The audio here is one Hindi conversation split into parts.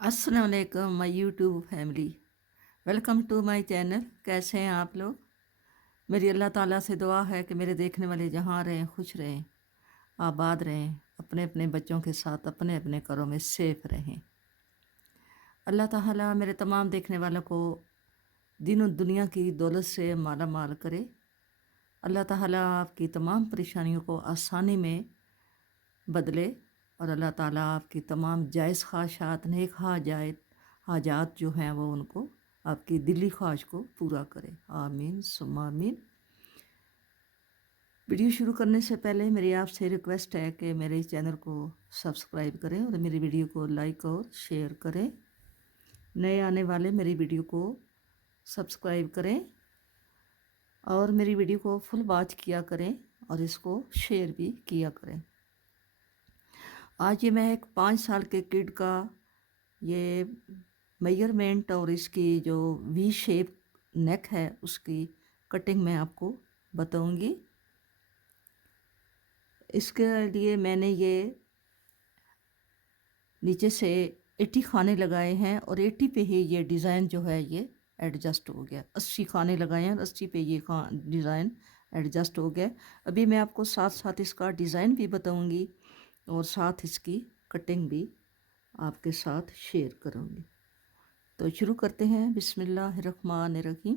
अस्सलाम वालेकुम my YouTube family. Welcome to my channel. कैसे हैं आप लोग? मेरी अल्लाह ताला से दुआ है कि मेरे देखने वाले जहाँ रहें खुश रहें, आबाद रहें, अपने अपने बच्चों के साथ अपने अपने घरों में सेफ रहें। अल्लाह ताला मेरे तमाम देखने वालों को दीन और दुनिया की दौलत से माला माल करे। अल्लाह ताला आपकी तमाम परेशानियों को आसानी में बदले और अल्लाह ताला आपकी तमाम जायज़ ख्वाहिशात नेक हाजात जो हैं वो उनको आपकी दिली ख्वाहिश को पूरा करे। आमीन सुम्मा आमीन। वीडियो शुरू करने से पहले मेरी आपसे रिक्वेस्ट है कि मेरे चैनल को सब्सक्राइब करें और मेरी वीडियो को लाइक और शेयर करें। नए आने वाले मेरी वीडियो को सब्सक्राइब करें और मेरी वीडियो को फुल वॉच किया करें और इसको शेयर भी किया करें। आज ये मैं एक 5 साल के किड का ये मेजरमेंट और इसकी जो वी शेप नेक है उसकी कटिंग मैं आपको बताऊंगी। इसके लिए मैंने ये नीचे से 80 खाने लगाए हैं और 80 पे ही ये डिज़ाइन जो है ये एडजस्ट हो गया। 80 खाने लगाए हैं और 80 पे ये डिज़ाइन एडजस्ट हो गया। अभी मैं आपको साथ साथ इसका डिज़ाइन भी बताऊंगी और साथ इसकी कटिंग भी आपके साथ शेयर करूंगी। तो शुरू करते हैं। बिस्मिल्लाहिर्रहमानिर्रहीम।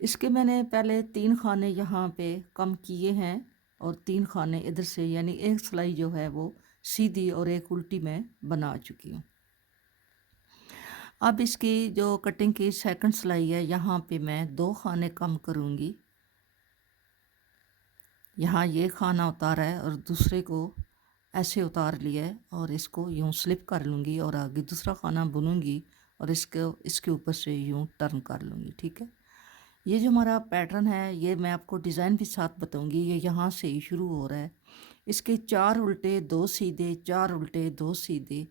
इसके मैंने पहले 3 खाने यहाँ पे कम किए हैं और 3 खाने इधर से, यानी एक सिलाई जो है वो सीधी और एक उल्टी मैं बना चुकी हूँ। अब इसकी जो कटिंग की सेकंड सिलाई है यहाँ पे मैं 2 खाने कम करूँगी। यहाँ ये खाना उतारा है और दूसरे को ऐसे उतार लिया है और इसको यूँ स्लिप कर लूँगी और आगे दूसरा खाना बुनूँगी और इसके ऊपर से यूँ टर्न कर लूँगी। ठीक है, ये जो हमारा पैटर्न है ये मैं आपको डिज़ाइन भी साथ बताऊँगी। ये यहाँ से ही शुरू हो रहा है। इसके 4 उल्टे 2 सीधे, 4 उल्टे 2 सीधे।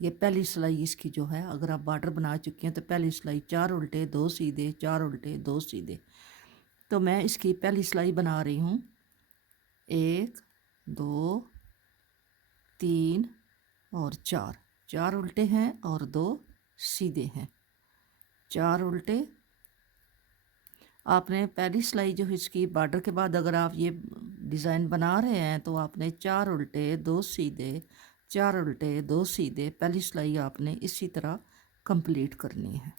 ये पहली सिलाई इसकी जो है, अगर आप बॉर्डर बना चुकी हैं तो पहली सिलाई 4 उल्टे 2 सीधे, 4 उल्टे 2 सीधे। तो मैं इसकी पहली सिलाई बना रही हूँ। 1 2 3 और 4, 4 उल्टे हैं और 2 सीधे हैं। 4 उल्टे, आपने पहली सिलाई जो इसकी बॉर्डर के बाद अगर आप ये डिज़ाइन बना रहे हैं तो आपने 4 उल्टे 2 सीधे, 4 उल्टे 2 सीधे, पहली सिलाई आपने इसी तरह कंप्लीट करनी है।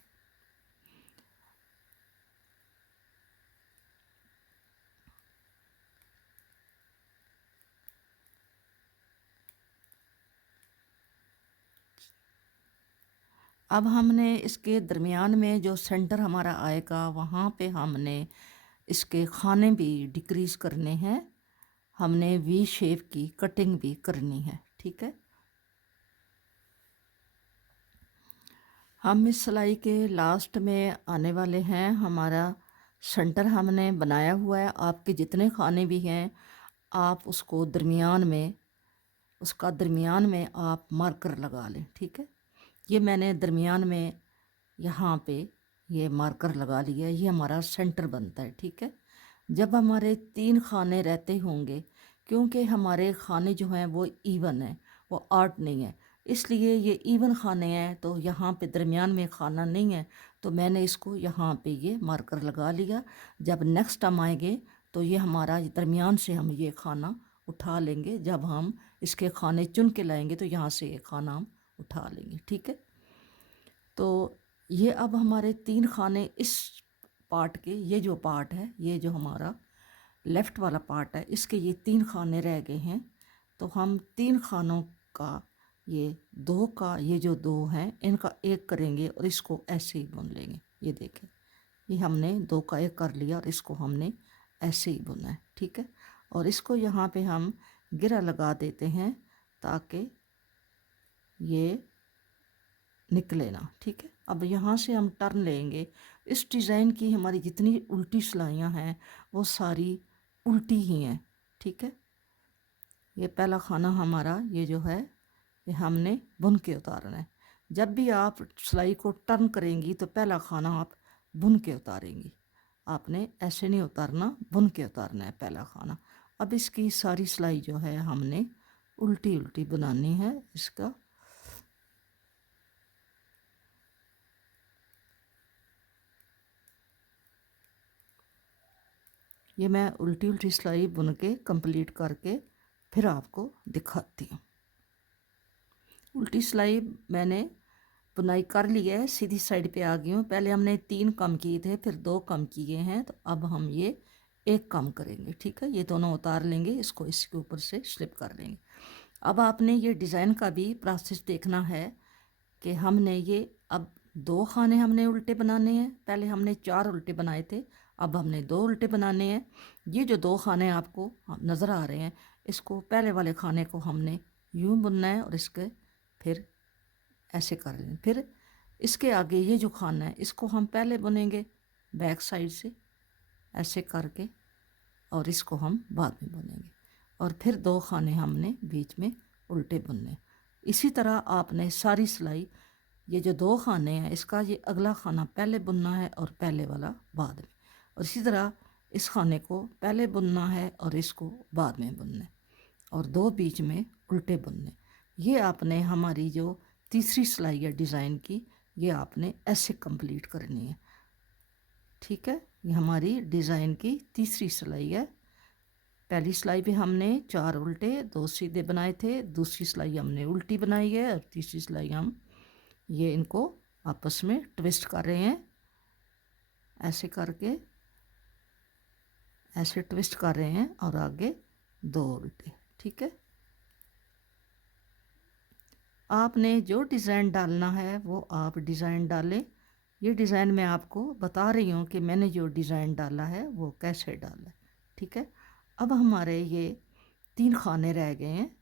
अब हमने इसके दरमियान में जो सेंटर हमारा आएगा वहाँ पे हमने इसके खाने भी डिक्रीज़ करने हैं। हमने वी शेप की कटिंग भी करनी है। ठीक है, हम इस सिलाई के लास्ट में आने वाले हैं। हमारा सेंटर हमने बनाया हुआ है। आपके जितने खाने भी हैं आप उसको दरमियान में आप मार्कर लगा लें। ठीक है, ये मैंने दरमियान में यहाँ पे ये मार्कर लगा लिया। ये हमारा सेंटर बनता है। ठीक है, जब हमारे 3 खाने रहते होंगे, क्योंकि हमारे खाने जो हैं वो इवन है, वो आर्ट नहीं है, इसलिए ये इवन खाने हैं तो यहाँ पे दरमियान में खाना नहीं है, तो मैंने इसको यहाँ पे ये मार्कर लगा लिया। जब नेक्स्ट टाइम आएंगे तो ये हमारा दरमियान से हम ये खाना उठा लेंगे। जब हम इसके खाने चुन के लाएंगे तो यहाँ से ये खाना हम उठा लेंगे। ठीक है, तो ये अब हमारे 3 खाने इस पार्ट के, ये जो पार्ट है, ये जो हमारा लेफ़्ट वाला पार्ट है, इसके ये 3 खाने रह गए हैं। तो हम 3 खानों का ये 2 का, ये जो 2 हैं इनका 1 करेंगे और इसको ऐसे ही बुन लेंगे। ये देखें, ये हमने 2 का 1 कर लिया और इसको हमने ऐसे ही बुना है। ठीक है, और इसको यहाँ पे हम गिरा लगा देते हैं ताकि ये निकले ना। ठीक है, अब यहाँ से हम टर्न लेंगे। इस डिज़ाइन की हमारी जितनी उल्टी सिलाइयाँ हैं वो सारी उल्टी ही हैं। ठीक है, ये पहला खाना हमारा ये जो है ये हमने बुन के उतारना है। जब भी आप सिलाई को टर्न करेंगी तो पहला खाना आप बुन के उतारेंगी। आपने ऐसे नहीं उतारना, बुन के उतारना है पहला खाना। अब इसकी सारी सिलाई जो है हमने उल्टी उल्टी बनानी है। इसका ये मैं उल्टी उल्टी सिलाई बुन के कंप्लीट करके फिर आपको दिखाती हूँ। उल्टी सिलाई मैंने बुनाई कर ली है, सीधी साइड पे आ गई हूँ। पहले हमने 3 कम किए थे, फिर 2 कम किए हैं, तो अब हम ये 1 कम करेंगे। ठीक है, ये दोनों उतार लेंगे, इसको इसके ऊपर से स्लिप कर लेंगे। अब आपने ये डिज़ाइन का भी प्रोसेस देखना है कि हमने ये अब 2 खाने हमने उल्टे बनाने हैं। पहले हमने 4 उल्टे बनाए थे, अब हमने 2 उल्टे बनाने हैं। ये जो 2 खाने आपको नज़र आ रहे हैं, इसको पहले वाले खाने को हमने यूं बुनना है और इसके फिर ऐसे कर लें। फिर इसके आगे ये जो खाना है इसको हम पहले बुनेंगे बैक साइड से ऐसे करके, और इसको हम बाद में बुनेंगे, और फिर 2 खाने हमने बीच में उल्टे बुनने। इसी तरह आपने सारी सिलाई, ये जो 2 खाने हैं इसका ये अगला खाना पहले बुनना है और पहले वाला बाद में, और इसी तरह इस खाने को पहले बुनना है और इसको बाद में बुनना है, और 2 बीच में उल्टे बुनने। ये आपने हमारी जो तीसरी सिलाई है डिज़ाइन की, ये आपने ऐसे कंप्लीट करनी है। ठीक है, ये हमारी डिज़ाइन की तीसरी सिलाई है। पहली सिलाई पे हमने 4 उल्टे 2 सीधे बनाए थे, दूसरी सिलाई हमने उल्टी बनाई है, और तीसरी सिलाई हम ये इनको आपस में ट्विस्ट कर रहे हैं, ऐसे करके ऐसे ट्विस्ट कर रहे हैं, और आगे 2 उल्टे। ठीक है, आपने जो डिज़ाइन डालना है वो आप डिज़ाइन डालें। ये डिज़ाइन मैं आपको बता रही हूँ कि मैंने जो डिज़ाइन डाला है वो कैसे डाला है। ठीक है, अब हमारे ये 3 खाने रह गए हैं,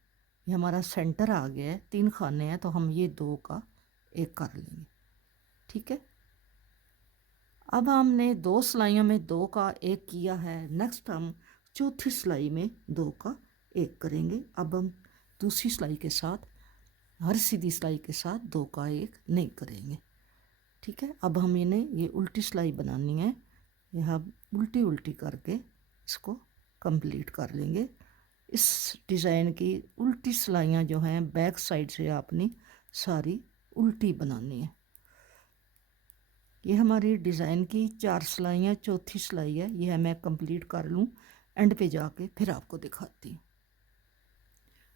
ये हमारा सेंटर आ गया है। 3 खाने हैं तो हम ये 2 का 1 कर लेंगे। ठीक है, अब हमने 2 सिलाइयों में 2 का 1 किया है। नेक्स्ट हम चौथी सिलाई में 2 का 1 करेंगे। अब हम दूसरी सिलाई के साथ, हर सीधी सिलाई के साथ 2 का 1 नहीं करेंगे। ठीक है, अब हम इन्हें ये उल्टी सिलाई बनानी है, यह उल्टी उल्टी करके इसको कंप्लीट कर लेंगे। इस डिज़ाइन की उल्टी सिलाइयाँ जो हैं बैक साइड से आपने सारी उल्टी बनानी है। ये हमारी डिज़ाइन की 4 सिलाइयाँ, चौथी सिलाई है, यह मैं कंप्लीट कर लूँ, एंड पे जाके फिर आपको दिखाती हूँ।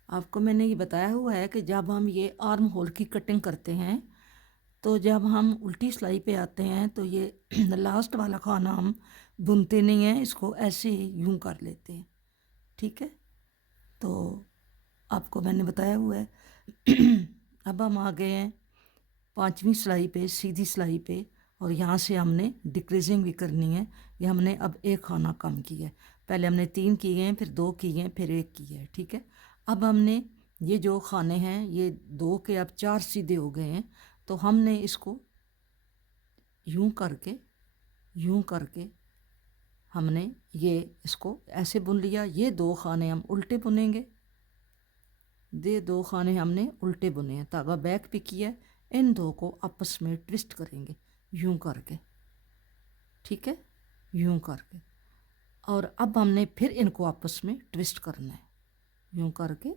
आपको मैंने ये बताया हुआ है कि जब हम ये आर्म होल की कटिंग करते हैं, तो जब हम उल्टी सिलाई पे आते हैं तो ये लास्ट वाला खाना हम बुनते नहीं हैं, इसको ऐसे ही यूं कर लेते हैं। ठीक है, तो आपको मैंने बताया हुआ है। अब हम आ गए हैं 5वीं सिलाई पे, सीधी सिलाई पे, और यहाँ से हमने डिक्रीजिंग भी करनी है। ये हमने अब 1 खाना कम किया है। पहले हमने 3 किए हैं, फिर 2 किए हैं, फिर 1 किया है। ठीक है, अब हमने ये जो खाने हैं ये 2 के अब 4 सीधे हो गए हैं, तो हमने इसको यूं करके हमने ये इसको ऐसे बुन लिया। ये 2 खाने हम उल्टे बुनेंगे, ये 2 खाने हमने उल्टे बुने हैं, धागा बैक पे किया है। इन 2 को आपस में ट्विस्ट करेंगे यूं करके। ठीक है, यूं करके, और अब हमने फिर इनको आपस में ट्विस्ट करना है, यूं करके,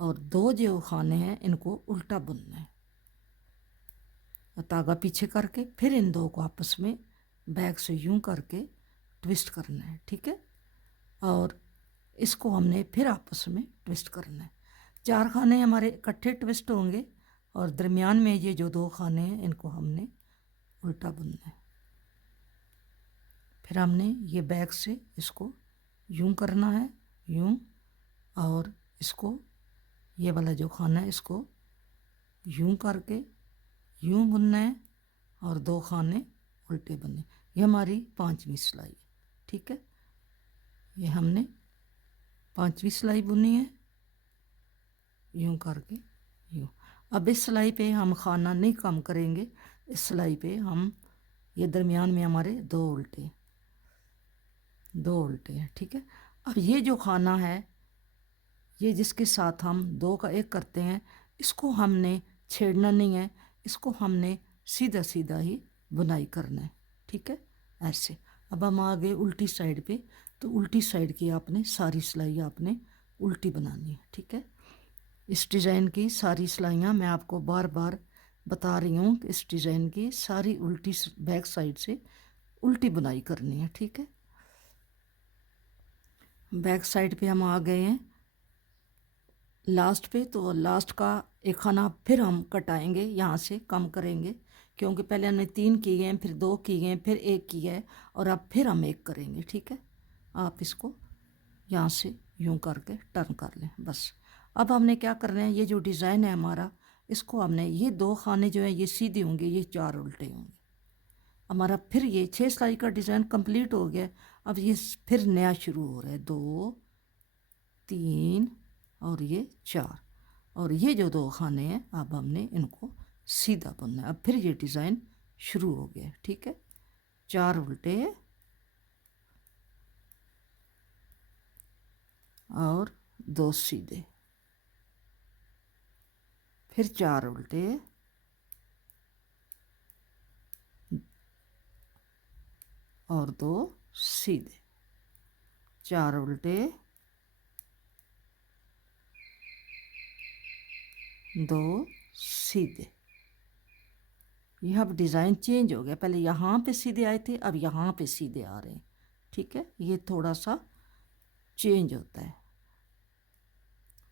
और 2 जो खाने हैं इनको उल्टा बुनना है, धागा पीछे करके फिर इन 2 को आपस में बैक से यूं करके ट्विस्ट करना है। ठीक है, और इसको हमने फिर आपस में ट्विस्ट करना है। 4 खाने हमारे इकट्ठे ट्विस्ट होंगे, और दरमियान में ये जो 2 खाने हैं इनको हमने उल्टा बुनना है। फिर हमने ये बैक से इसको यूं करना है, यूं, और इसको ये वाला जो खाना है इसको यूं करके यूं बुनना है, और 2 खाने उल्टे बुनने। ये हमारी 5वीं सिलाई है। ठीक है, ये हमने 5वीं सिलाई बुनी है, यूं करके यूं। अब इस सिलाई पे हम खाना नहीं कम करेंगे, इस सिलाई पे हम ये दरमियान में हमारे 2 उल्टे हैं। ठीक है, अब ये जो खाना है ये जिसके साथ हम 2 का 1 करते हैं, इसको हमने छेड़ना नहीं है, इसको हमने सीधा सीधा ही बुनाई करना है। ठीक है, ऐसे। अब हम आ गए उल्टी साइड पे, तो उल्टी साइड की आपने सारी सिलाई आपने उल्टी बनानी है। ठीक है, इस डिज़ाइन की सारी सिलाइयाँ मैं आपको बार बार बता रही हूँ कि इस डिज़ाइन की सारी उल्टी बैक साइड से उल्टी बुनाई करनी है, ठीक है। बैक साइड पे हम आ गए हैं लास्ट पे, तो लास्ट का एक खाना फिर हम कटाएंगे, यहाँ से कम करेंगे, क्योंकि पहले हमने 3 किए हैं, फिर 2 किए हैं, फिर 1 किया है, और अब फिर हम 1 करेंगे, ठीक है। आप इसको यहाँ से यूं करके टर्न कर लें बस। अब हमने क्या करना है, ये जो डिज़ाइन है हमारा, इसको हमने ये 2 खाने जो हैं ये सीधे होंगे, ये 4 उल्टे होंगे। हमारा फिर ये 6 सिलाई का डिज़ाइन कंप्लीट हो गया। अब ये फिर नया शुरू हो रहा है, 2 3 और ये 4, और ये जो 2 खाने हैं अब हमने इनको सीधा बुनना है। अब फिर ये डिज़ाइन शुरू हो गया, ठीक है। 4 उल्टे और 2 सीधे, फिर 4 उल्टे और 2 सीधे, 4 उल्टे 2 सीधे। यह अब डिज़ाइन चेंज हो गया, पहले यहाँ पे सीधे आए थे, अब यहाँ पे सीधे आ रहे हैं, ठीक है। ये थोड़ा सा चेंज होता है।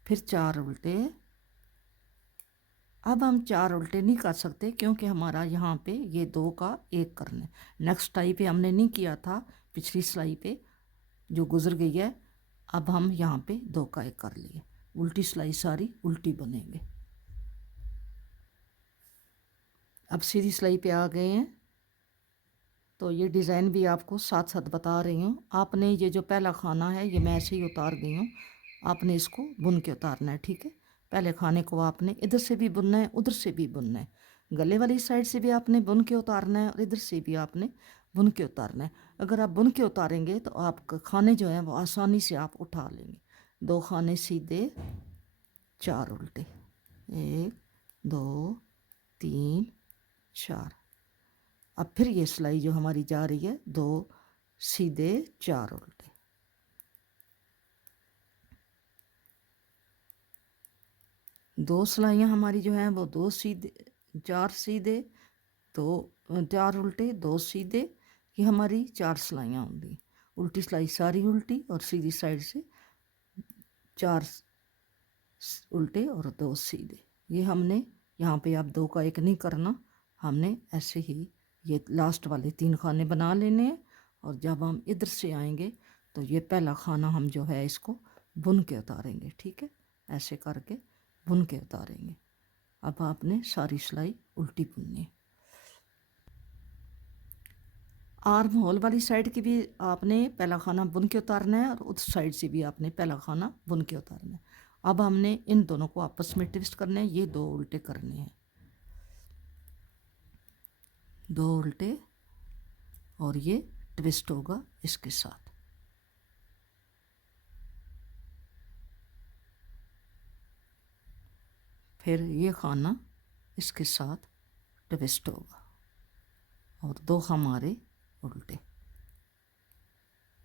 फिर 4 उल्टे। अब हम 4 उल्टे नहीं कर सकते, क्योंकि हमारा यहाँ पे ये 2 का 1 करना है। नेक्स्ट सिलाई पे हमने नहीं किया था, पिछली सिलाई पे जो गुजर गई है। अब हम यहाँ पे 2 का 1 कर लिए, उल्टी सिलाई सारी उल्टी बनेंगे। अब सीधी सिलाई पे आ गए हैं, तो ये डिज़ाइन भी आपको साथ साथ बता रही हूँ। आपने ये जो पहला खाना है ये मैं ऐसे ही उतार गई हूँ, आपने इसको बुन के उतारना है, ठीक है। पहले खाने को आपने इधर से भी बुनना है, उधर से भी बुनना है, गले वाली साइड से भी आपने बुन के उतारना है, और इधर से भी आपने बुन के उतारना है। अगर आप बुन के उतारेंगे तो आप खाने जो हैं वो आसानी से आप उठा लेंगे। 2 खाने सीधे, 4 उल्टे, 1 2 3 4। अब फिर ये सिलाई जो हमारी जा रही है, 2 सीधे 4 उल्टे, 2 सिलाइयाँ हमारी जो हैं वो 2 सीधे 4 सीधे, 2 4 उल्टे 2 सीधे, ये हमारी 4 सिलाइयाँ होंगी। उल्टी सिलाई सारी उल्टी, और सीधी साइड से 4 उल्टे और 2 सीधे। ये हमने यहाँ पे आप 2 का 1 नहीं करना, हमने ऐसे ही ये लास्ट वाले 3 खाने बना लेने हैं। और जब हम इधर से आएंगे तो ये पहला खाना हम जो है इसको बुन के उतारेंगे, ठीक है। ऐसे करके बुन के उतारेंगे। अब आपने सारी सिलाई उल्टी बुननी है। आर्म होल वाली साइड की भी आपने पहला खाना बुन के उतारना है, और उस साइड से भी आपने पहला खाना बुन के उतारना है। अब हमने इन दोनों को आपस में ट्विस्ट करने हैं, ये 2 उल्टे करने हैं, 2 उल्टे, और ये ट्विस्ट होगा इसके साथ। फिर ये खाना इसके साथ ट्विस्ट होगा, और 2 हमारे उल्टे,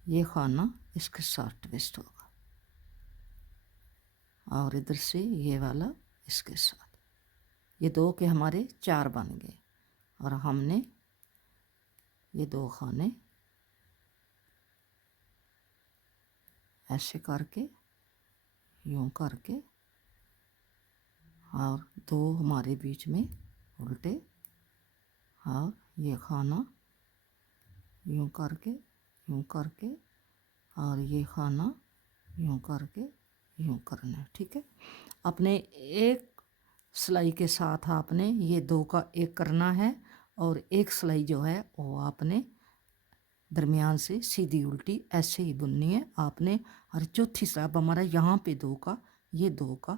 ये खाना इसके साथ ट्विस्ट होगा, और इधर से ये वाला इसके साथ। ये 2 के हमारे 4 बन गए, और हमने ये 2 खाने ऐसे करके यूं करके, और 2 हमारे बीच में उल्टे, और ये खाना यूं करके यूं करके, और ये खाना यूं करके यूं करना है, ठीक है। अपने एक सिलाई के साथ आपने ये 2 का 1 करना है, और एक सिलाई जो है वो आपने दरमियान से सीधी उल्टी ऐसे ही बुननी है आपने। और चौथी सिलाई अब हमारा यहाँ पे 2 का, ये 2 का,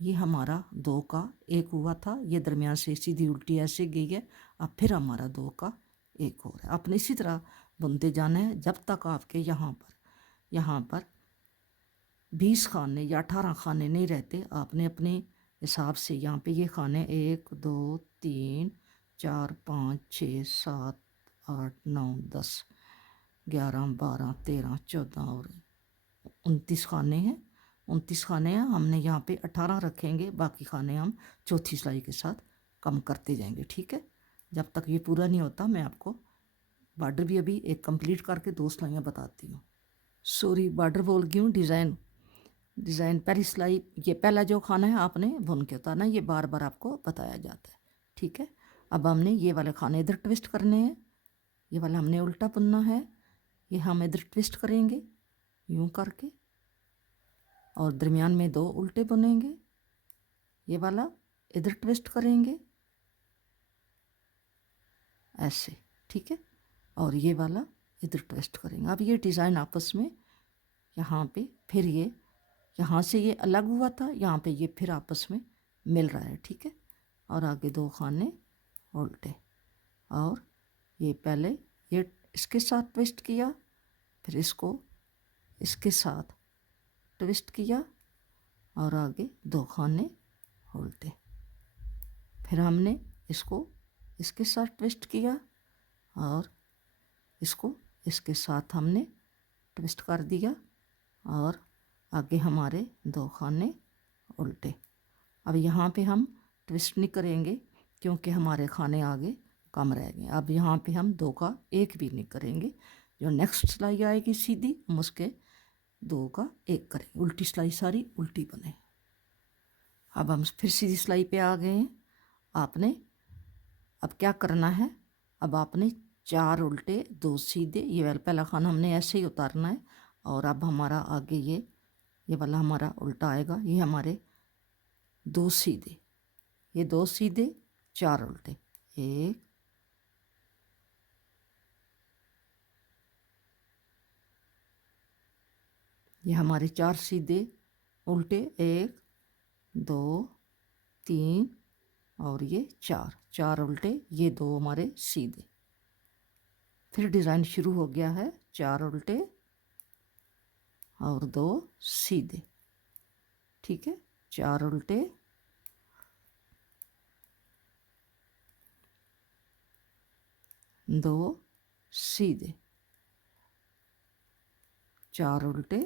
ये हमारा 2 का 1 हुआ था, ये दरमियान से सीधी उल्टी ऐसे गई है। अब फिर हमारा 2 का 1 हो रहा है। आपने इसी तरह बुनते जाना है जब तक आपके यहाँ पर 20 खाने या 18 खाने नहीं रहते। आपने अपने हिसाब से यहाँ पे ये खाने 1 2 3 4 5 6 7 8 9 10 11 12 13 14 और 29 खाने हैं। 29 खाने हैं, हमने यहाँ पे 18 रखेंगे, बाकी खाने हम चौथी सिलाई के साथ कम करते जाएंगे, ठीक है। जब तक ये पूरा नहीं होता मैं आपको बॉर्डर भी अभी एक कंप्लीट करके 2 सिलाइयाँ बताती हूँ। सॉरी, बॉर्डर बोल गई हूँ, डिज़ाइन पहली सिलाई, ये पहला जो खाना है आपने बुन के उतारना, ये बार बार आपको बताया जाता है, ठीक है। अब हमने ये वाले खाने इधर ट्विस्ट करने हैं, ये वाला हमने उल्टा बुनना है, ये हम इधर ट्विस्ट करेंगे यूं करके, और दरमियान में 2 उल्टे बुनेंगे, ये वाला इधर ट्विस्ट करेंगे ऐसे, ठीक है, और ये वाला इधर ट्विस्ट करेंगे। अब ये डिज़ाइन आपस में यहाँ पे फिर ये यहाँ से ये अलग हुआ था, यहाँ पे ये फिर आपस में मिल रहा है, ठीक है। और आगे 2 खाने उल्टे, और ये पहले ये इसके साथ ट्विस्ट किया, फिर इसको इसके साथ ट्विस्ट किया, और आगे 2 खाने उल्टे, फिर हमने इसको इसके साथ ट्विस्ट किया, और इसको इसके साथ हमने ट्विस्ट कर दिया, और आगे हमारे 2 खाने उल्टे। अब यहाँ पे हम ट्विस्ट नहीं करेंगे क्योंकि हमारे खाने आगे कम रह गए। अब यहाँ पे हम 2 का 1 भी नहीं करेंगे, जो नेक्स्ट सिलाई आएगी सीधी हम उसके 2 का 1 करेंगे, उल्टी सिलाई सारी उल्टी बने। अब हम फिर सीधी सिलाई पे आ गए हैं। आपने अब क्या करना है, अब आपने 4 उल्टे 2 सीधे, ये वाला पहला खाना हमने ऐसे ही उतारना है, और अब हमारा आगे ये वाला हमारा उल्टा आएगा, ये हमारे 2 सीधे, ये 2 सीधे 4 उल्टे, 1 ये हमारे 4 सीधे उल्टे, 1 2 3 और ये 4 उल्टे, ये 2 हमारे सीधे। फिर डिज़ाइन शुरू हो गया है, 4 उल्टे और 2 सीधे, ठीक है, 4 उल्टे, 2 सीधे, 4 उल्टे,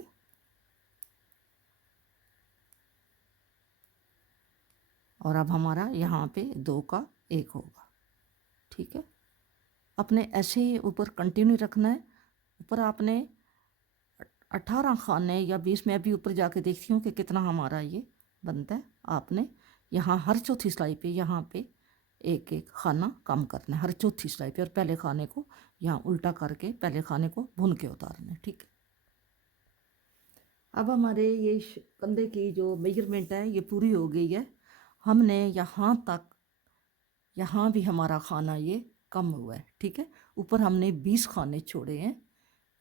और अब हमारा यहाँ पे 2 का 1 होगा, ठीक है। अपने ऐसे ही ऊपर कंटिन्यू रखना है। ऊपर आपने 18 खाने या 20, मैं अभी ऊपर जाके देखती हूँ कि कितना हमारा ये बनता है। आपने यहाँ हर चौथी सिलाई पे यहाँ पे एक एक खाना कम करना है, हर चौथी सिलाई पे, और पहले खाने को यहाँ उल्टा करके पहले खाने को भुन के उतारना है, ठीक है। अब हमारे ये कंधे की जो मेजरमेंट है ये पूरी हो गई है। हमने यहाँ तक, यहाँ भी हमारा खाना ये कम हुआ है, ठीक है। ऊपर हमने 20 खाने छोड़े हैं,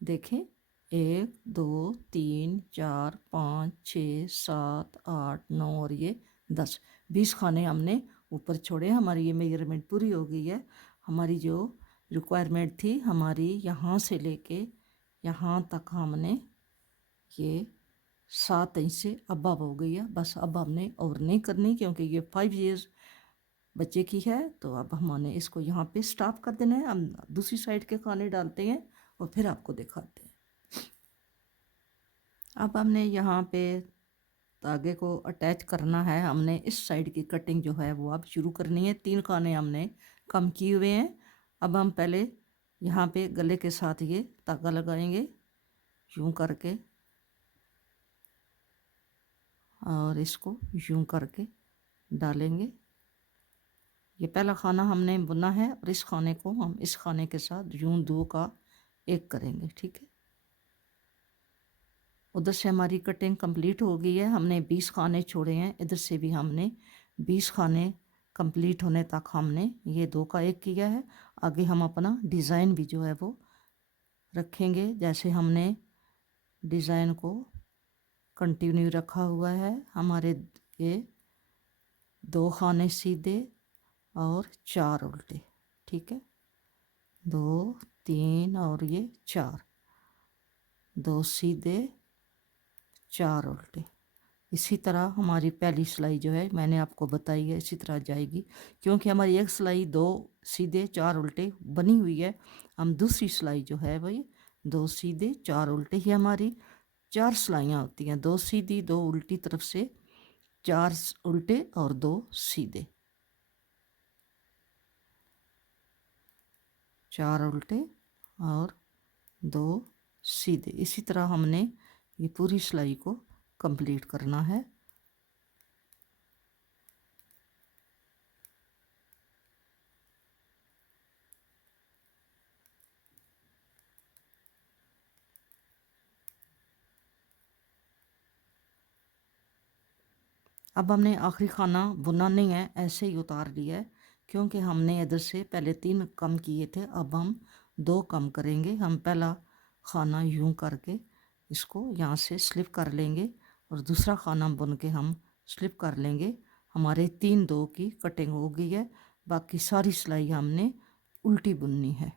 देखें, 1 2 3 4 5 6 7 8 9 और ये 10, 20 खाने हमने ऊपर छोड़े। हमारी ये मेजरमेंट पूरी हो गई है। हमारी जो रिक्वायरमेंट थी हमारी यहाँ से लेके यहाँ तक हमने ये 7 इंच से अबव हो गई है। बस अब हमने और नहीं करनी क्योंकि ये 5 ईयर्स बच्चे की है, तो अब हमने इसको यहाँ पे स्टॉप कर देना है। हम दूसरी साइड के खाने डालते हैं और फिर आपको दिखाते हैं। अब हमने यहाँ पे धागे को अटैच करना है। हमने इस साइड की कटिंग जो है वो अब शुरू करनी है। 3 खाने हमने कम किए हुए हैं। अब हम पहले यहाँ पे गले के साथ ये धागा लगाएंगे यूं करके, और इसको यूं करके डालेंगे। ये पहला खाना हमने बुना है और इस खाने को हम इस खाने के साथ यूं 2 का 1 करेंगे, ठीक है। उधर से हमारी कटिंग कंप्लीट हो गई है। हमने 20 खाने छोड़े हैं, इधर से भी हमने 20 खाने कंप्लीट होने तक हमने ये 2 का 1 किया है। आगे हम अपना डिज़ाइन भी जो है वो रखेंगे, जैसे हमने डिज़ाइन को कंटिन्यू रखा हुआ है। हमारे ये 2 खाने सीधे और 4 उल्टे, ठीक है, 2 3 और ये 4, 2 सीधे 4 उल्टे। इसी तरह हमारी पहली सिलाई जो है मैंने आपको बताई है इसी तरह जाएगी, क्योंकि हमारी एक सिलाई 2 सीधे 4 उल्टे बनी हुई है। हम दूसरी सिलाई जो है वही 2 सीधे 4 उल्टे ही, हमारी 4 सिलाइयाँ होती हैं, 2 सीधी 2 उल्टी तरफ से, 4 उल्टे और 2 सीधे, 4 उल्टे और 2 सीधे। इसी तरह हमने ये पूरी सिलाई को कंप्लीट करना है। अब हमने आखिरी खाना बुना नहीं है, ऐसे ही उतार लिया है, क्योंकि हमने इधर से पहले 3 कम किए थे, अब हम 2 कम करेंगे। हम पहला खाना यूं करके इसको यहाँ से स्लिप कर लेंगे और दूसरा खाना बुन के हम स्लिप कर लेंगे। हमारे 3 2 की कटिंग हो गई है। बाकी सारी सिलाई हमने उल्टी बुननी है।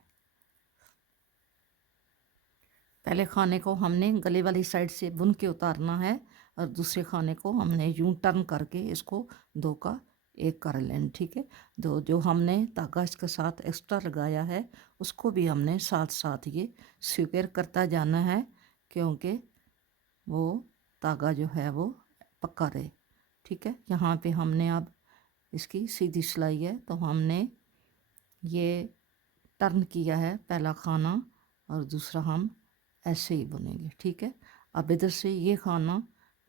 पहले खाने को हमने गले वाली साइड से बुन के उतारना है और दूसरे खाने को हमने यूं टर्न करके इसको 2 का 1 कर लेना, ठीक है। जो हमने धागा इसके साथ एक्स्ट्रा लगाया है उसको भी हमने साथ साथ ये स्क्वेयर करता जाना है, क्योंकि वो धागा जो है वो पक्का रहे, ठीक है। यहाँ पे हमने अब इसकी सीधी सिलाई है, तो हमने ये टर्न किया है पहला खाना और दूसरा हम ऐसे ही बुनेंगे, ठीक है। अब इधर से ये खाना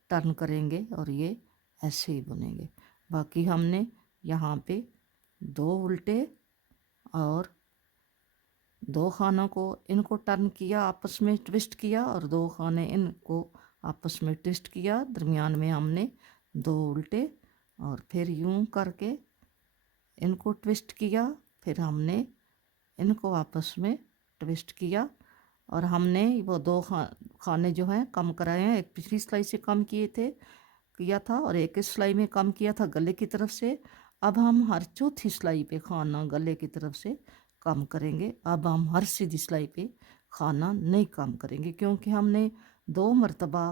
टर्न करेंगे और ये ऐसे ही बुनेंगे। बाकी हमने यहाँ पे 2 उल्टे और 2 खानों को इनको टर्न किया, आपस में ट्विस्ट किया, और 2 खाने इनको आपस में ट्विस्ट किया। दरमियान में हमने 2 उल्टे और फिर यूं करके इनको ट्विस्ट किया, फिर हमने इनको आपस में ट्विस्ट किया और हमने वो 2 खाने जो हैं कम कराए हैं। एक पिछली सिलाई से कम किया था और एक इस सिलाई में कम किया था गले की तरफ से। अब हम हर चौथी सिलाई पे खाना गले की तरफ से कम करेंगे। अब हम हर सीधी सिलाई पे खाना नहीं कम करेंगे, क्योंकि हमने 2 मरतबा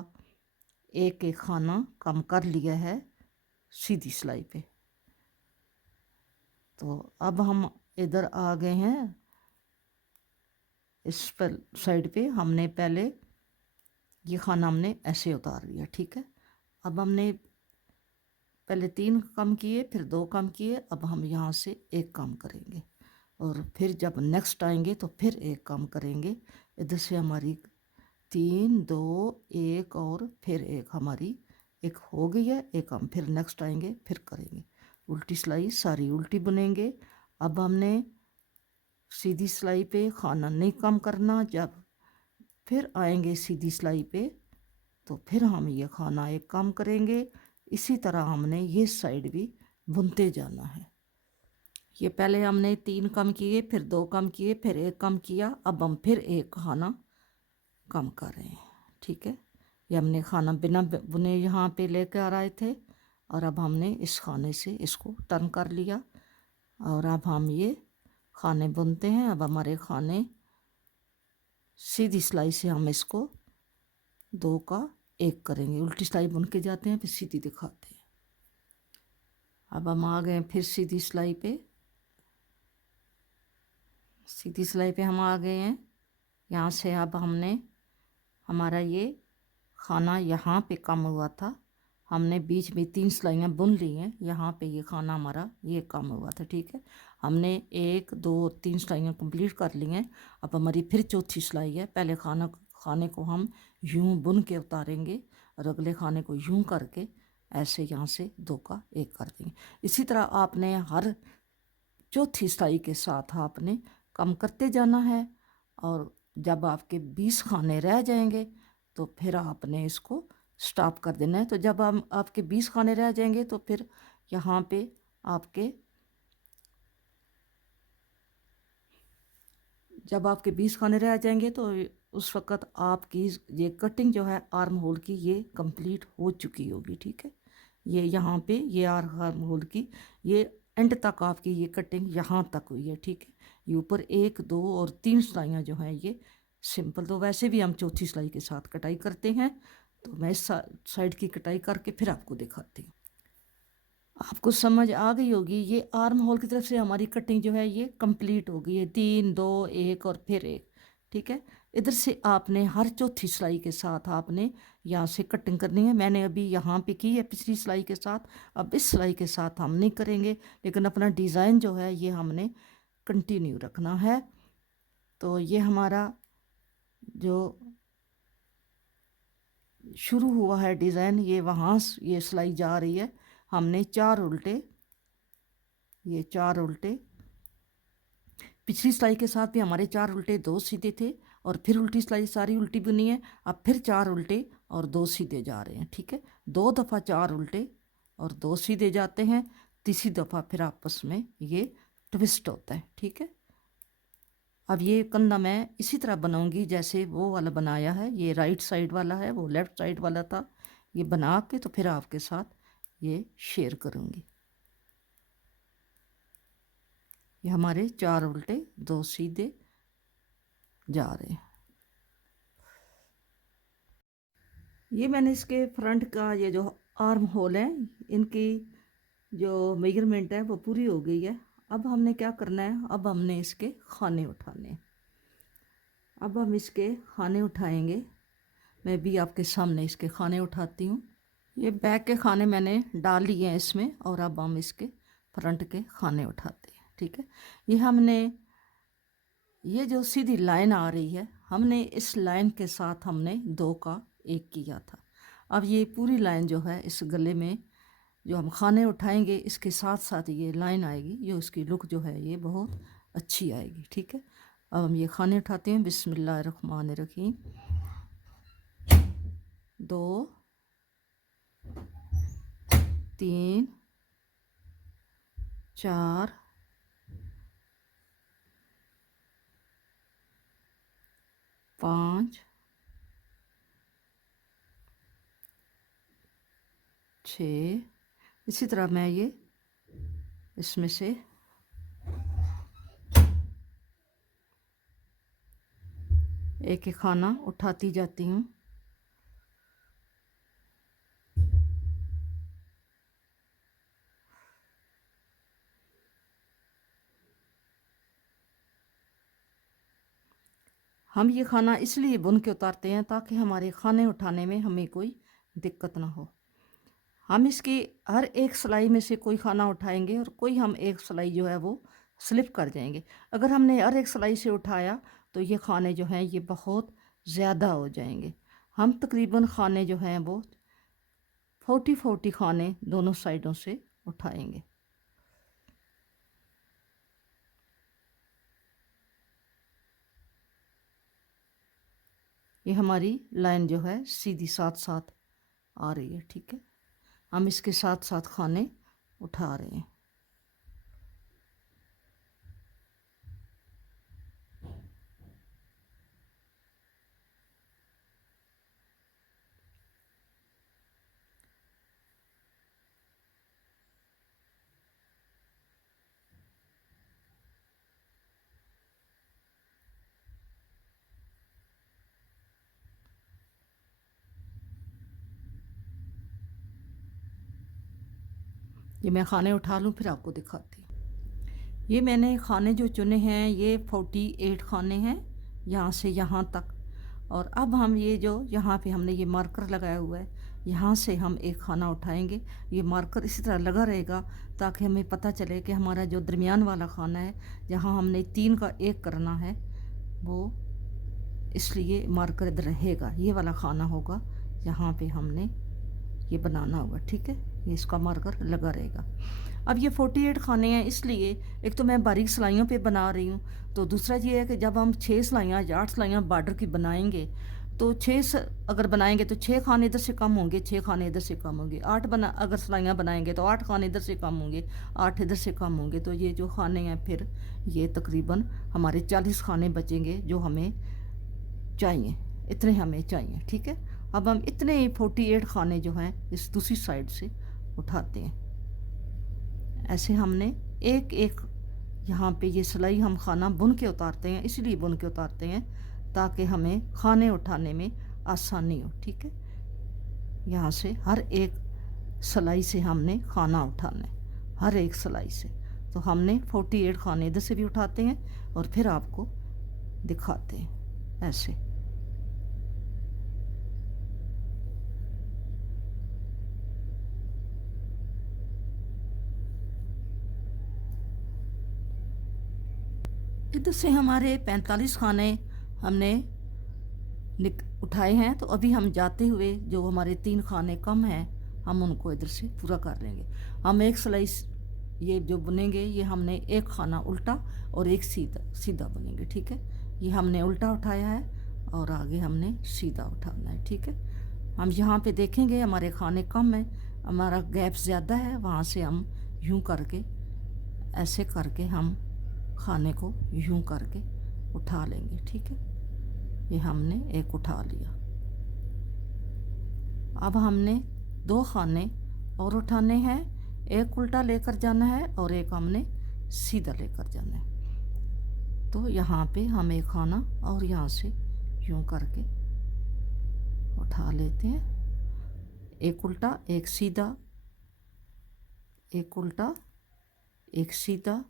एक एक खाना कम कर लिया है सीधी सिलाई पे। तो अब हम इधर आ गए हैं, इस पर साइड पे हमने पहले ये खाना हमने ऐसे उतार लिया, ठीक है। अब हमने पहले 3 कम किए, फिर 2 कम किए, अब हम यहाँ से 1 कम करेंगे और फिर जब नेक्स्ट आएंगे तो फिर 1 कम करेंगे। इधर से हमारी 3 2 1 और फिर 1 हमारी 1 हो गई है। 1 हम फिर नेक्स्ट आएंगे फिर करेंगे उल्टी सिलाई, सारी उल्टी बुनेंगे। अब हमने सीधी सिलाई पे खाना नहीं कम करना, जब फिर आएंगे सीधी सिलाई पे तो फिर हम ये खाना 1 कम करेंगे। इसी तरह हमने ये साइड भी बुनते जाना है। ये पहले हमने 3 कम किए, फिर 2 कम किए, फिर 1 कम किया, अब हम फिर 1 खाना कम कर रहे हैं, ठीक है। ये हमने खाना बिना बुने यहाँ पे लेकर आ रहे थे और अब हमने इस खाने से इसको टर्न कर लिया और अब हम ये खाने बुनते हैं। अब हमारे खाने सीधी सिलाई से हम इसको 2 का 1 करेंगे। उल्टी सिलाई बुन के जाते हैं फिर सीधी दिखाते हैं। अब हम आ गए फिर सीधी सिलाई पे। सीधी सिलाई पे हम आ गए हैं। यहाँ से अब हमने हमारा ये खाना यहाँ पे कम हुआ था, हमने बीच में 3 सिलाइयाँ बुन ली हैं। यहाँ पे ये खाना हमारा ये कम हुआ था, ठीक है। हमने 1 2 3 सिलाइयाँ कंप्लीट कर ली हैं। अब हमारी फिर चौथी सिलाई है। पहले खाने को हम यूं बुन के उतारेंगे और अगले खाने को यूं करके ऐसे यहाँ से 2 का 1 कर देंगे। इसी तरह आपने हर चौथी सिलाई के साथ आपने कम करते जाना है और जब आपके 20 खाने रह जाएंगे तो फिर आपने इसको स्टॉप कर देना है। तो जब आपके 20 खाने रह जाएंगे तो फिर यहाँ पे आपके जब आपके 20 खाने रह जाएंगे तो उस वक़्त आपकी ये कटिंग जो है आर्म होल की ये कंप्लीट हो चुकी होगी, ठीक है। ये यहाँ पे ये आर्म होल की ये एंड तक आपकी ये कटिंग यहाँ तक हुई है, ठीक है। ये ऊपर 1 2 और 3 सिलाइयाँ जो हैं ये सिंपल, तो वैसे भी हम चौथी सिलाई के साथ कटाई करते हैं। तो मैं इस साइड की कटाई करके फिर आपको दिखाती हूँ। आपको समझ आ गई होगी, ये आर्म होल की तरफ से हमारी कटिंग जो है ये कंप्लीट हो गई है। 3 2 1 और फिर 1, ठीक है। इधर से आपने हर चौथी सिलाई के साथ आपने यहाँ से कटिंग करनी है। मैंने अभी यहाँ पे की है पिछली सिलाई के साथ, अब इस सिलाई के साथ हम नहीं करेंगे, लेकिन अपना डिज़ाइन जो है ये हमने कंटिन्यू रखना है। तो ये हमारा जो शुरू हुआ है डिज़ाइन, ये वहाँ ये सिलाई जा रही है। हमने 4 उल्टे, ये 4 उल्टे, पिछली सिलाई के साथ भी हमारे 4 उल्टे 2 सीधे थे, और फिर उल्टी सिलाई सारी उल्टी बुनी है। अब फिर 4 उल्टे और 2 सीधे जा रहे हैं, ठीक है। 2 दफ़ा 4 उल्टे और 2 सीधे जाते हैं, तीसरी दफ़ा फिर आपस में ये ट्विस्ट होता है, ठीक है। अब ये कंधा मैं इसी तरह बनाऊंगी जैसे वो वाला बनाया है। ये राइट साइड वाला है, वो लेफ़्ट साइड वाला था। ये बना के तो फिर आपके साथ ये शेयर करूंगी। ये हमारे 4 उल्टे 2 सीधे जा रहे हैं। ये मैंने इसके फ्रंट का ये जो आर्म होल है, इनकी जो मेजरमेंट है वो पूरी हो गई है। अब हमने क्या करना है, अब हमने इसके खाने उठाने हैं। अब हम इसके खाने उठाएंगे। मैं भी आपके सामने इसके खाने उठाती हूँ। ये बैक के खाने मैंने डाल लिए हैं इसमें, और अब हम इसके फ्रंट के खाने उठाते हैं, ठीक है। ये हमने, ये जो सीधी लाइन आ रही है, हमने इस लाइन के साथ हमने 2 का 1 किया था। अब ये पूरी लाइन जो है इस गले में जो हम खाने उठाएंगे, इसके साथ साथ ये लाइन आएगी, जो इसकी लुक जो है ये बहुत अच्छी आएगी, ठीक है। अब हम ये खाने उठाते हैं। बिस्मिल्लाहिर्रहमानिर्रहीम। 2, 3, 4, 5, 6। इसी तरह मैं ये इसमें से एक एक खाना उठाती जाती हूँ। हम ये खाना इसलिए बुन के उतारते हैं ताकि हमारे खाने उठाने में हमें कोई दिक्कत ना हो। हम इसकी हर एक सिलाई में से कोई खाना उठाएंगे, और कोई हम एक सिलाई जो है वो स्लिप कर जाएंगे। अगर हमने हर एक सिलाई से उठाया तो ये खाने जो हैं ये बहुत ज़्यादा हो जाएंगे। हम तकरीबन खाने जो हैं वो 40 खाने दोनों साइडों से उठाएंगे। ये हमारी लाइन जो है सीधी साथ साथ आ रही है, ठीक है। हम इसके साथ साथ खाने उठा रहे हैं। ये मैं खाने उठा लूँ फिर आपको दिखाती हूँ। ये मैंने खाने जो चुने हैं ये 48 खाने हैं, यहाँ से यहाँ तक। और अब हम ये जो यहाँ पे हमने ये मार्कर लगाया हुआ है, यहाँ से हम एक खाना उठाएंगे। ये मार्कर इसी तरह लगा रहेगा ताकि हमें पता चले कि हमारा जो दरमियान वाला खाना है, जहाँ हमने 3 का 1 करना है, वो इसलिए मार्कर इधर रहेगा। ये वाला खाना होगा, यहाँ पे हमने ये बनाना होगा, ठीक है। ये इसका मार्कर लगा रहेगा। अब ये 48 खाने हैं, इसलिए एक तो मैं बारीक सिलाइयों पे बना रही हूँ, तो दूसरा ये है कि जब हम 6 सिलाइयाँ या 8 सिलाइयाँ बॉर्डर की बनाएंगे तो अगर बनाएंगे तो 6 खाने इधर से कम होंगे, 6 खाने इधर से कम होंगे। अगर सिलाइयाँ बनाएंगे तो 8 खाने इधर से कम होंगे, 8 इधर से कम होंगे। तो ये जो खाने हैं फिर ये तकरीबन हमारे 40 खाने बचेंगे जो हमें चाहिए, इतने हमें चाहिए, ठीक है। अब हम इतने ही 48 खाने जो हैं इस दूसरी साइड से उठाते हैं। ऐसे हमने एक एक यहाँ पे ये सिलाई हम खाना बुन के उतारते हैं, इसलिए बुन के उतारते हैं ताकि हमें खाने उठाने में आसानी हो, ठीक है। यहाँ से हर एक सिलाई से हमने खाना उठाना है, हर एक सिलाई से। तो हमने 48 खाने इधर से भी उठाते हैं और फिर आपको दिखाते हैं ऐसे। इधर से हमारे 45 खाने हमने उठाए हैं, तो अभी हम जाते हुए जो हमारे 3 खाने कम हैं हम उनको इधर से पूरा कर लेंगे। हम एक स्लाइस ये जो बुनेंगे ये हमने एक खाना उल्टा और एक सीधा सीधा बुनेंगे, ठीक है। ये हमने उल्टा उठाया है और आगे हमने सीधा उठाना है, ठीक है। हम यहाँ पे देखेंगे हमारे खाने कम हैं, हमारा गैप ज़्यादा है, वहाँ से हम यूँ करके ऐसे करके हम खाने को यूँ करके उठा लेंगे, ठीक है। ये हमने एक उठा लिया। अब हमने 2 खाने और उठाने हैं, एक उल्टा लेकर जाना है और एक हमने सीधा लेकर जाना है। तो यहाँ पे हम एक खाना और यहाँ से यूँ करके उठा लेते हैं, एक उल्टा एक सीधा, एक उल्टा एक सीधा।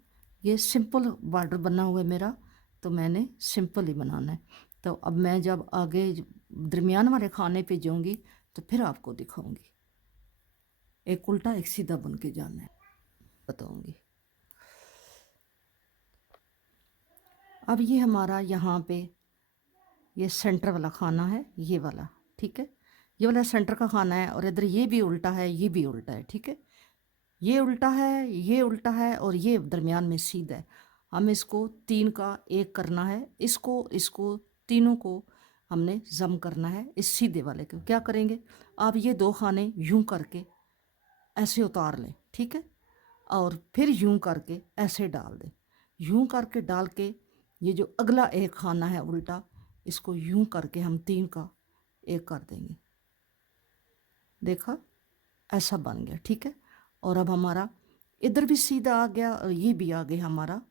ये सिंपल बॉर्डर बना हुआ है मेरा, तो मैंने सिंपल ही बनाना है। तो अब मैं जब आगे दरमियान वाले खाने पे जाऊंगी तो फिर आपको दिखाऊंगी, एक उल्टा एक सीधा बन के जाना है, बताऊंगी। अब ये हमारा यहाँ पे ये सेंटर वाला खाना है, ये वाला, ठीक है। ये वाला सेंटर का खाना है और इधर ये भी उल्टा है, ये भी उल्टा है, ठीक है। ये उल्टा है, ये उल्टा है और ये दरमियान में सीधा है। हम इसको 3 का 1 करना है, इसको तीनों को हमने जम करना है। इस सीधे वाले को क्या करेंगे, आप ये 2 खाने यूं करके ऐसे उतार लें, ठीक है। और फिर यूं करके ऐसे डाल दें, यूं करके डाल के ये जो अगला एक खाना है उल्टा, इसको यूं करके हम 3 का 1 कर देंगे। देखा, ऐसा बन गया, ठीक है। और अब हमारा इधर भी सीधा आ गया और ये भी आ गया हमारा,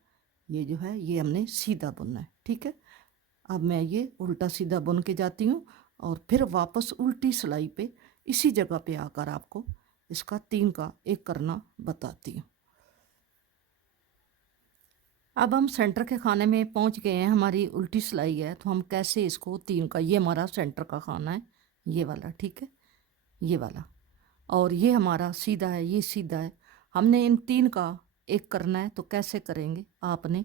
ये जो है ये हमने सीधा बुनना है, ठीक है। अब मैं ये उल्टा सीधा बुन के जाती हूँ और फिर वापस उल्टी सिलाई पे इसी जगह पे आकर आपको इसका 3 का 1 करना बताती हूँ। अब हम सेंटर के खाने में पहुँच गए हैं, हमारी उल्टी सिलाई है, तो हम कैसे इसको 3 का, ये हमारा सेंटर का खाना है ये वाला, ठीक है, ये वाला। और ये हमारा सीधा है, ये सीधा है। हमने इन 3 का 1 करना है, तो कैसे करेंगे, आपने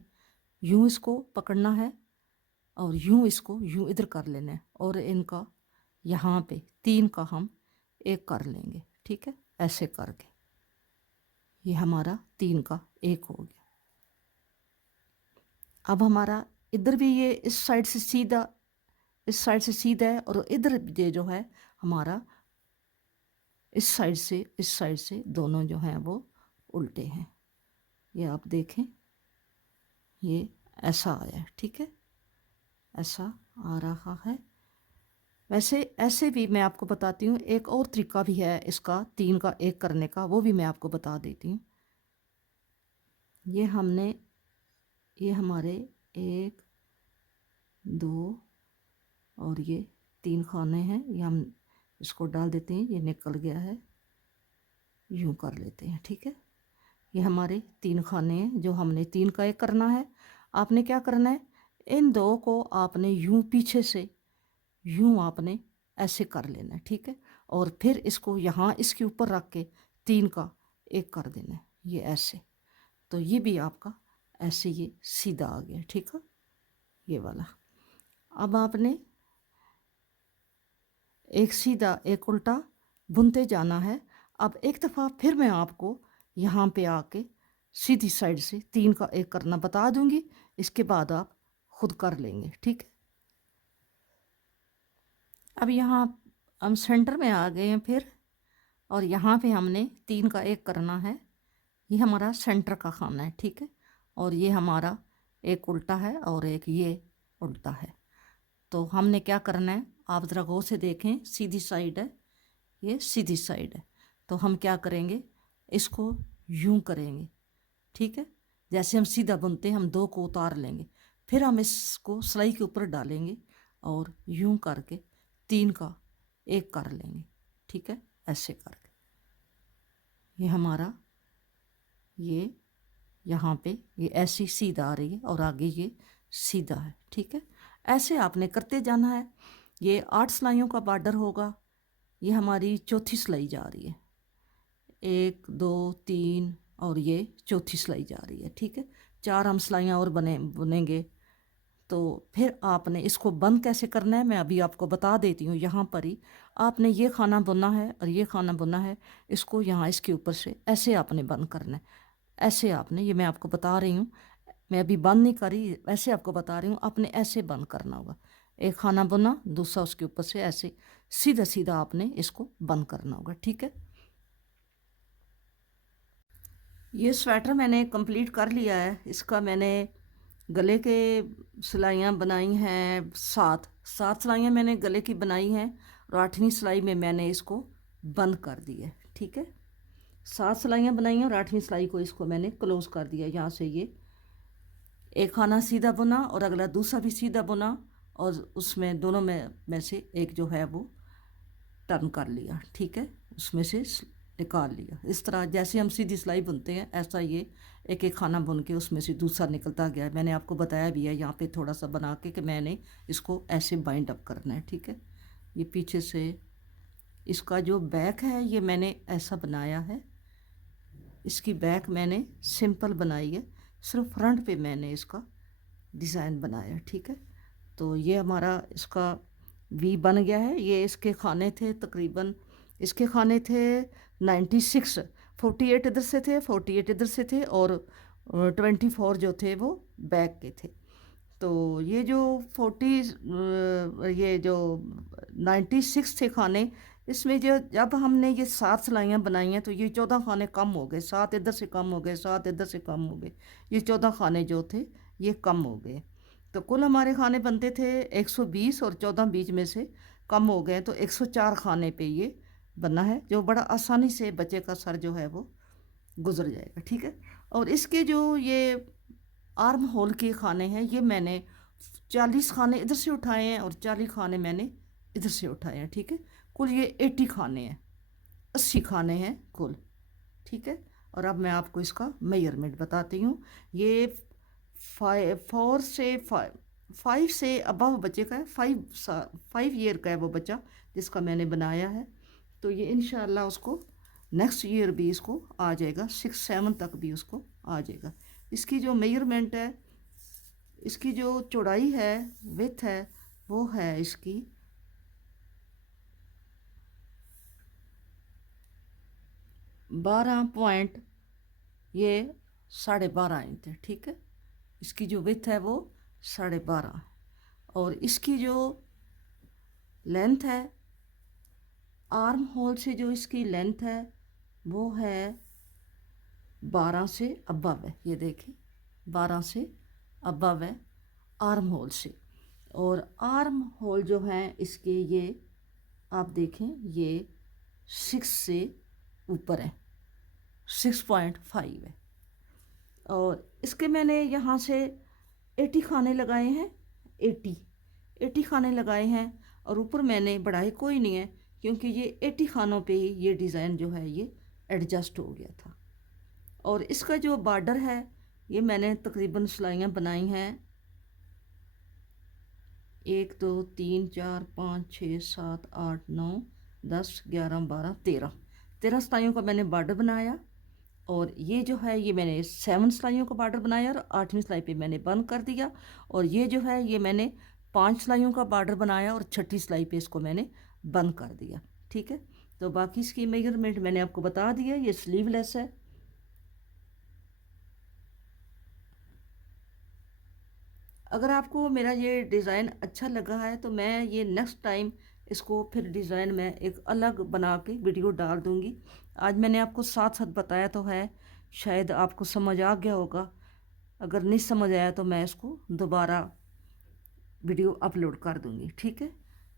यूं इसको पकड़ना है और यूं इसको यूं इधर कर लेना है और इनका यहाँ पे 3 का हम 1 कर लेंगे, ठीक है, ऐसे करके। ये हमारा 3 का 1 हो गया। अब हमारा इधर भी ये इस साइड से सीधा, इस साइड से सीधा है और इधर ये जो है हमारा इस साइड से दोनों जो हैं वो उल्टे हैं। ये आप देखें, ये ऐसा आया है, ठीक है, ऐसा आ रहा है। वैसे ऐसे भी मैं आपको बताती हूँ, एक और तरीका भी है इसका 3 का 1 करने का, वो भी मैं आपको बता देती हूँ। ये हमने, ये हमारे 1 2 और ये 3 खाने हैं, ये हम इसको डाल देते हैं, ये निकल गया है, यूं कर लेते हैं, ठीक है। ये हमारे 3 खाने हैं जो हमने 3 का 1 करना है। आपने क्या करना है, इन 2 को आपने यूं पीछे से यूं आपने ऐसे कर लेना है, ठीक है। और फिर इसको यहाँ इसके ऊपर रख के 3 का 1 कर देना है, ये ऐसे। तो ये भी आपका ऐसे ये सीधा आ गया, ठीक है, ये वाला। अब आपने एक सीधा एक उल्टा बुनते जाना है। अब एक दफ़ा फिर मैं आपको यहाँ पे आके सीधी साइड से 3 का 1 करना बता दूंगी, इसके बाद आप खुद कर लेंगे, ठीक है। अब यहाँ हम सेंटर में आ गए हैं फिर, और यहाँ पे हमने 3 का 1 करना है। ये हमारा सेंटर का खाना है, ठीक है। और ये हमारा एक उल्टा है और एक ये उल्टा है। तो हमने क्या करना है, आप ज़रा गौर से देखें, सीधी साइड है, ये सीधी साइड है। तो हम क्या करेंगे, इसको यूं करेंगे, ठीक है। जैसे हम सीधा बुनते हैं, हम 2 को उतार लेंगे, फिर हम इसको सिलाई के ऊपर डालेंगे और यूं करके 3 का 1 कर लेंगे, ठीक है, ऐसे करके। ये हमारा ये यहाँ पे ये ऐसी सीधा आ रही है और आगे ये सीधा है, ठीक है। ऐसे आपने करते जाना है। ये 8 सिलाइयों का बॉर्डर होगा। ये हमारी चौथी सिलाई जा रही है, 1 2 3 और ये चौथी सिलाई जा रही है, ठीक है। 4 हम सिलाइयाँ और बुनेंगे। तो फिर आपने इसको बंद कैसे करना है मैं अभी आपको बता देती हूँ। यहाँ पर ही आपने ये खाना बुनना है और ये खाना बुनना है, इसको यहाँ इसके ऊपर से ऐसे आपने बंद करना है। ऐसे आपने, ये मैं आपको बता रही हूँ, मैं अभी बंद नहीं करी, ऐसे आपको बता रही हूँ, आपने ऐसे बंद करना होगा। एक खाना बुना, दूसरा उसके ऊपर से ऐसे सीधा सीधा आपने इसको बंद करना होगा, ठीक है। ये स्वेटर मैंने कंप्लीट कर लिया है। इसका मैंने गले के सिलाइयाँ बनाई हैं 7 सिलाइयाँ मैंने गले की बनाई हैं, और 8वीं सिलाई में मैंने इसको बंद कर दिया है, ठीक है। 7 सिलाइयाँ बनाई हैं और 8वीं सिलाई को इसको मैंने क्लोज कर दिया। यहाँ से ये एक खाना सीधा बुना और अगला दूसरा भी सीधा बुना, और उसमें दोनों में से एक जो है वो टर्न कर लिया, ठीक है, उसमें से निकाल लिया। इस तरह जैसे हम सीधी सिलाई बुनते हैं ऐसा ये एक एक खाना बुन के उसमें से दूसरा निकलता गया। मैंने आपको बताया भी है यहाँ पे थोड़ा सा बना के कि मैंने इसको ऐसे बाइंड अप करना है, ठीक है। ये पीछे से इसका जो बैक है ये मैंने ऐसा बनाया है, इसकी बैक मैंने सिंपल बनाई है, सिर्फ फ्रंट पे मैंने इसका डिज़ाइन बनाया, ठीक है। तो ये हमारा इसका वी बन गया है। ये इसके खाने थे तकरीबन, इसके खाने थे 96, 48 इधर से थे, 48 इधर से थे, और 24 जो थे वो बैक के थे। तो ये जो 40 ये जो 96 थे खाने, इसमें जो जब हमने ये 7 सिलाइयाँ बनाई हैं तो ये 14 खाने कम हो गए, 7 इधर से कम हो गए, 7 इधर से कम हो गए, ये 14 खाने जो थे ये कम हो गए। तो कुल हमारे खाने बनते थे 120 और 14 बीच में से कम हो गए, तो 104 खाने पे ये बना है, जो बड़ा आसानी से बच्चे का सर जो है वो गुजर जाएगा, ठीक है। और इसके जो ये आर्म होल के खाने हैं ये मैंने 40 खाने इधर से उठाए हैं और 40 खाने मैंने इधर से उठाए हैं, ठीक है। कुल ये 80 खाने हैं, 80 खाने हैं कुल, ठीक है। और अब मैं आपको इसका मेजरमेंट बताती हूँ। ये 5 से अबव बच्चे का है, 5 ईयर का है वो बच्चा जिसका मैंने बनाया है। तो ये इंशाल्लाह उसको नेक्स्ट ईयर भी इसको आ जाएगा, 6-7 तक भी उसको आ जाएगा। इसकी जो मेजरमेंट है, इसकी जो चौड़ाई है, विथ है, वो है इसकी 12 पॉइंट, ये 12.5 इंच है, ठीक है। इसकी जो विथ है वो 12.5, और इसकी जो लेंथ है, आर्म होल से जो इसकी लेंथ है वो है 12 से अबव है। ये देखिए 12 से अबव है आर्म होल से। और आर्म होल जो है इसके, ये आप देखें ये 6 से ऊपर है, 6.5 है। और इसके मैंने यहाँ से 80 खाने लगाए हैं, 80 खाने लगाए हैं, और ऊपर मैंने बढ़ाई कोई नहीं है क्योंकि ये 80 खानों पे ही ये डिज़ाइन जो है ये एडजस्ट हो गया था। और इसका जो बॉर्डर है ये मैंने तकरीबन सिलाइयाँ बनाई हैं 1 2 3 4 5 6 7 8 9 10 11 12 13 सिलाइयों का मैंने बॉर्डर बनाया। और ये जो है ये मैंने 7 सिलाइयों का बॉर्डर बनाया और 8वीं सिलाई पे मैंने बंद कर दिया। और ये जो है ये मैंने 5 सिलाइयों का बॉर्डर बनाया और 6ठी सिलाई पे इसको मैंने बंद कर दिया, ठीक है। तो बाकी इसकी मेजरमेंट मैंने आपको बता दिया। ये स्लीवलेस है। अगर आपको मेरा ये डिज़ाइन अच्छा लगा है तो मैं ये नेक्स्ट टाइम इसको फिर डिज़ाइन में एक अलग बना के वीडियो डाल दूँगी। आज मैंने आपको साथ साथ बताया तो है, शायद आपको समझ आ गया होगा। अगर नहीं समझ आया तो मैं इसको दोबारा वीडियो अपलोड कर दूँगी, ठीक है।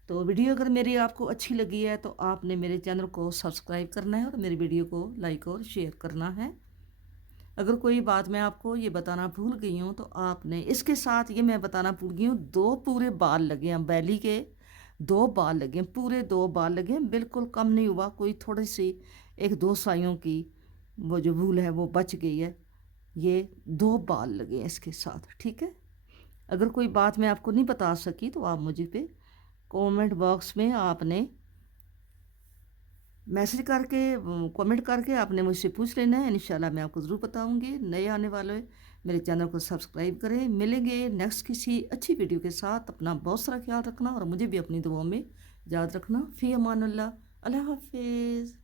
तो वीडियो अगर मेरी आपको अच्छी लगी है तो आपने मेरे चैनल को सब्सक्राइब करना है और मेरी वीडियो को लाइक और शेयर करना है। अगर कोई बात मैं आपको ये बताना भूल गई हूँ तो आपने इसके साथ ये मैं बताना भूल गई हूँ, 2 पूरे बाल लगे हैं बैली के, 2 बाल लगे हैं, पूरे 2 बाल लगे हैं, बिल्कुल कम नहीं हुआ। कोई थोड़ी सी 1-2 साइयों की वो जो भूल है वो बच गई है। ये 2 बाल लगे हैं इसके साथ, ठीक है। अगर कोई बात मैं आपको नहीं बता सकी तो आप मुझे पे कमेंट बॉक्स में आपने मैसेज करके, कमेंट करके आपने मुझसे पूछ लेना है। इंशाल्लाह मैं आपको ज़रूर बताऊंगी। नए आने वाले मेरे चैनल को सब्सक्राइब करें। मिलेंगे नेक्स्ट किसी अच्छी वीडियो के साथ। अपना बहुत सारा ख्याल रखना और मुझे भी अपनी दुआओं में याद रखना। फ़ी अमानुल्लाह। अल्लाह हाफिज़।